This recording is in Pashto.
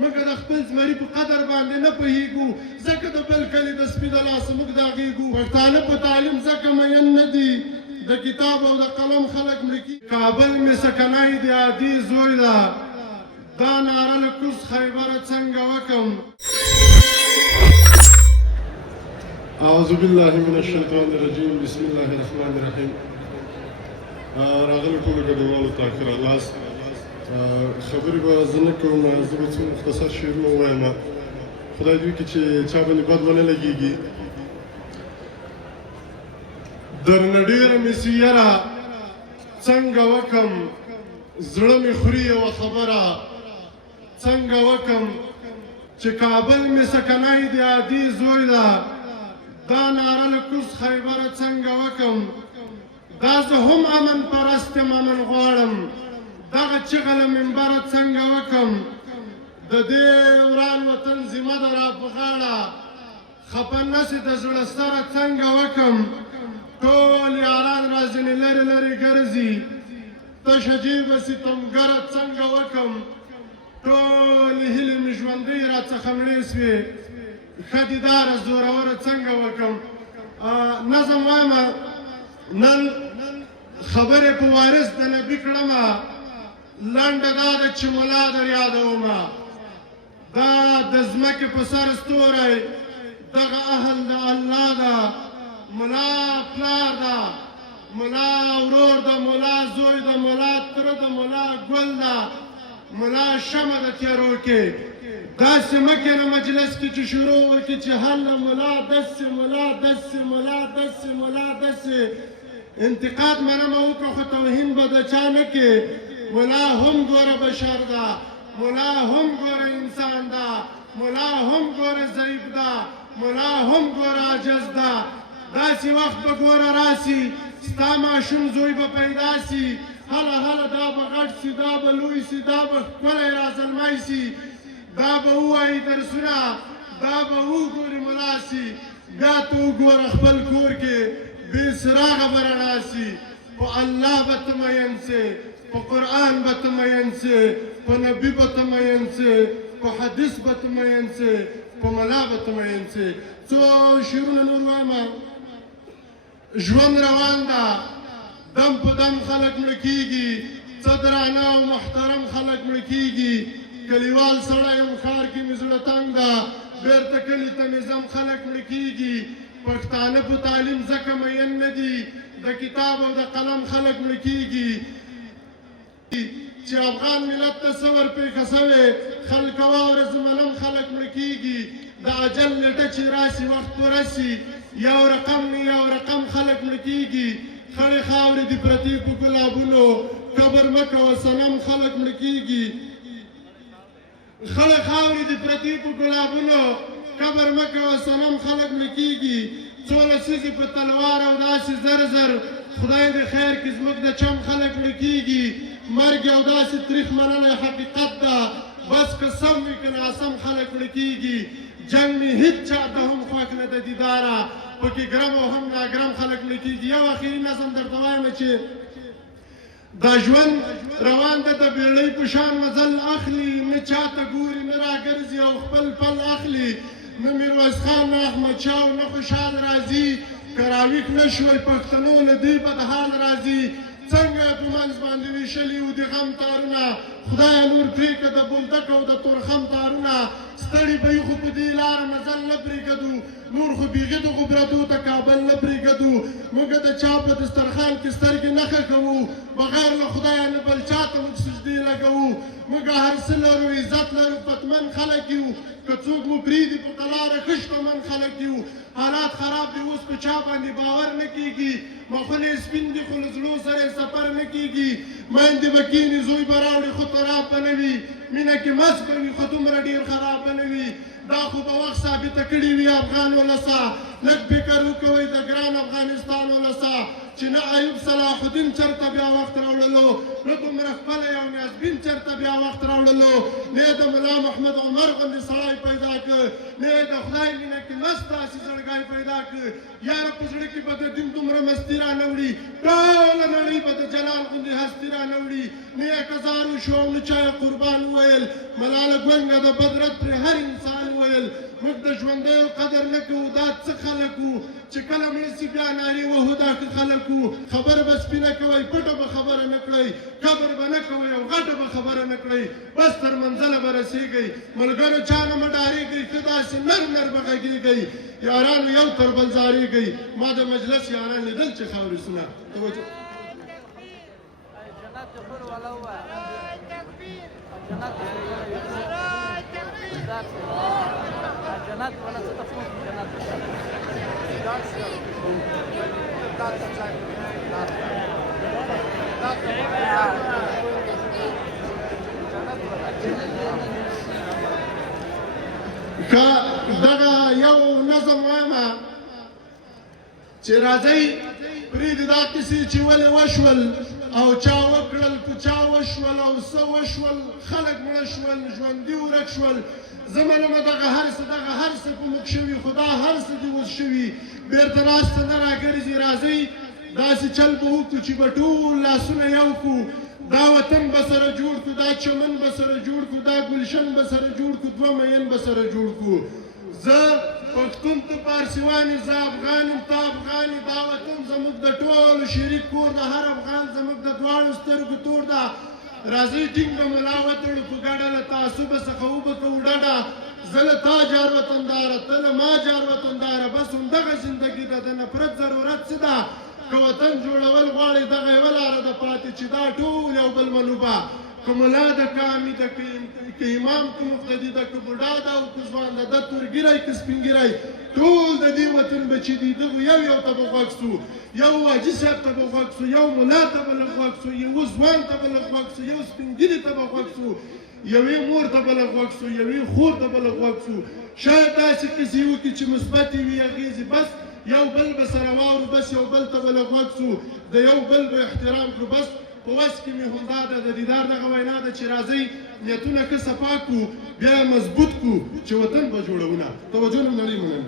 موږ د خپل زمري په قدر باندې نه پوهېږو ځکه د بل کلي د سپي د لاسه موږ داغېږو پښتانه په تعلیم ځکه مین نه دي د کتاب او د قلم خلک مړه کېږي کابل مې سکنی د عادي زوی ده دا ناره له کوز خیبره څنګه وکم اعوذ بالله من الشیطان الرجیم بسم الله الرحمن الرحیم راغلو ټولو ګډونوالو ته ښه راغلاست خبرې به زه نه کوم زه به څو مختصر شعرونه ووایم خدای دې وکړي چې چا باندې بد ونه لګېږي درنه ډېره مې سي یاره څنګه وکم زړه مې خوري یوه خبره څنګه وکم چې کابل مې سکنی د عادي زوی ده دا ناره له کوز خیبره څنګه وکم دا زه هم امن پرست یم امن غواړم دغه چغه له منبره څنګه وکم د دې وران وطن ذمه ده را په غاړه خفه نسې د زړه سره څنګه وکم ټول یاران راځنې لرې لرې ګرځي تشه جیبه ستمګره څنګه وکم ټولې هیلې مې ژوندۍ راڅخه مړې سوې ښه دیداره زوروره څنګه وکم نظم وایم نن خبرې په وارث د نبي کړمه لنډه دا ده چې ملا در یادومه دا د ځمکې په سر ستوری دغه اهل د الله ده ملا پلار ده ملا ورور ده ملا زوی ده ملا تره ده ملا ګل ده ملا شمه د تیارو کې داسې مه کښېنه مجلس کې چې شروع وکړي چې هله ملا داسې ملا داسې ملا داسې ملا داسې انتقاد منمه وکړه خو توهین به د چا نه کې ملا هم ګوره بشر ده ملا هم ګوره انسان ده ملا هم ګوره ضعیف ده ملا هم ګوره عاجز ده داسې وخت به ګوره راسي ستا ماشوم زوی به پیدا سي هله هله دا به غټ سي دا به لوی سي دا به ښکلی رازلمی سي دا به ووایي درسونه دا به وګوري ملا سي بیا ته وګوره خپل کور کې بې څراغه به رڼا سي په الله به ته مین سې په قرآن به ته مین سې په نبي به ته مین سې په حدیث به ته مین سې په ملا به ته مین سې څو شعرونه نور وایم ژوند روان ده دم په دم خلک مړه کېږي څه درانه او محترم خلک مړه کېږي کلیوال سړی یم ښار کې مې زړه تنګ ده بېرته کلي ته مې ځم خلک مړه کېږي پښتانه په تعلیم ځکه مین نه دي د کتاب او د قلم خلک مړه کېږي چې افغان ملت ته څه ورپېښه سوې خلکه واوره زمنم خلک مړه کېږي د اجل نټه چې راسي وخت پوره سي یو رقم نه یو رقم خلک مړه کېږي خړې خاورې دي پرتې په ګلابونو قبر مه کوه صنم خلک مړه کېږي خړې خاورې دي پرتې په ګلابونو قبر مه کوه صنم خلک مړه کېږي څو لسیزې په تلوار او داسې زر زر خدای دې خیر کړي زموږ د چم خلک مړه کېږي مرګ یو داسې تریخ منلی حقیقت ده بس که سم وي که ناسم خلک مړه کېږي جنګ مې هېڅ چاته هم خوښ نه ده دیداره پکې ګرم او هم ناګرم خلک مړه کېږي یو اخري نظم درته وایم چې دا ژوند روان ده د بیړۍ په شان مزل اخلي نه چاته ګوري نه راګرځي او خپل پل اخلي نه میرویس خان نه احمدشاه نه خوشحال راځي که راویښ نه شوی پښتنو له دې بدحال راځي څنګه په منځ باندې ویشلي وو د غم تارونه خدایه نور پرېږده د بولدک او د تورخم تارونه ستړي به یو خو په دې لاره مزل نه پرېږدو نور خو بیغې د غبرتو ته کابل نه پرېږدو موږ د چا په دسترخوان کې سترګې نه ښه کوو بغیر له خدایه نه بل چا ته موږ سجدې لګوو موږ هر څه لرو عزت لرو پتمن خلک یو که څوک مو پرېږدي په قلاره ښه شتمن خلک یو حالات خراب دي اوس په چا باندې باور نه کېږي مخونه یې سپین دي خو له زړو سره یې سفر نه کېږي میندې به کښېني زوی به راوړي خو تراب به نه وي مینه کې مست به وي خو دومره ډېر خراب به نه وي دا خو به وخت ثابته کړي وي افغان ولسه لږ فکر وکوئ د ګران افغانستان ولسه چې نه ایوب صلاح الدین چېرته بیا وخت راوړلو نه دومره ښکلی او نیازبین چېرته بیا وخت راوړلو نه یې د ملا محمد عمر غوندې سړی پیدا کړ نه یې د خدای مینه کې مست داسې زړګی پیدا کړ یاره په زړه کې به د دین دومره مستي هستي رانوړي ټوله نړۍ به د جلال غوندې هستي رانوړي نیک هزار وشو او نه چا یې قربان وویل ملاله ګونګه د بدرت پرې هر انسان ویل موږ د ژوندیو قدر نه کوو دا څه خلک وو چې کله مړه سي بیا نارې وهو دا ښه خلک وو خبره به سپینه کوئ پټه به خبره نه کړئ قبر به نه کوئ او غټه به خبره نه کړئ بس تر منزله به رسېږئ ملګرو چا نه مه ډارېږئ ښه داسې نر نر به غږېږئ یارانو یو تر بل زارېږئ ما د مجلس یاران لیدل چې خاورې سونه جنات ولا تفوت جنات که دغه یو نظم وایم چې راځئ پرېږدي دا کیسې چې ولې وشول او چا وکړل که چا وشول او څه وشول خلک مړه شول ژوندي ورک شول زه منمه دغه هر څه په موږ شوي خو دا هر څه دې اوس شوي بېرته ناسته نه راګرځي راځئ داسې چل به وکړو چې به ټول لاسونه یو کړو دا وطن به سره جوړ کړو دا چمن به سره جوړ کړو دا ګلشن به سره جوړ کړو دوه مین به سره جوړ کړو زه پښتون ته پارسیوان یې زه افغان یم ته افغان یې دا وطن زموږ د ټولو شریک کور د هر افغان زموږ د دواړو سترګو تور ده راځئ ټینګه ملا وتړو په ګډه له تعصبه څخه وبه کوو ډډه زه له تا جار وطنداره ته له ما جار وطنداره بس همدغه زندګي ده د نفرت ضرورت څه ده که وطن جوړول غواړئ دغه یوه لاره ده پاتې چې دا ټول یو بل منوبه که ملا ده که امي ده که امام که مقتدي ده که بوډا ده او که ځوان ده ده تورګیری که سپینګیری ټول د دې وطن بچي دي دغو یو ته به غوږ سو یو حاجي صاحب ته به غوږ سو یو ملا ته به لږ غوږ سو یو ځوان ته به لږ غوږ سو یو سپینګیري ته به غوږ سو یوې مور ته به لږ غوږ سو یوې خور ته به لږ غوږ سو شاید داسې کیسې وکړي چې مثبتې وي اغېزې بس یو بل به سره واورو بس یو بل ته به لږ غوږ سو د یو بل به احترام کړو بس په وس کې مې همدا ده د دیدار دغه وینا ده چې راځئ نیتونه که صفا کړو بیا یې مضبوط کړو چې وطن به جوړوونه توجه نړۍ منم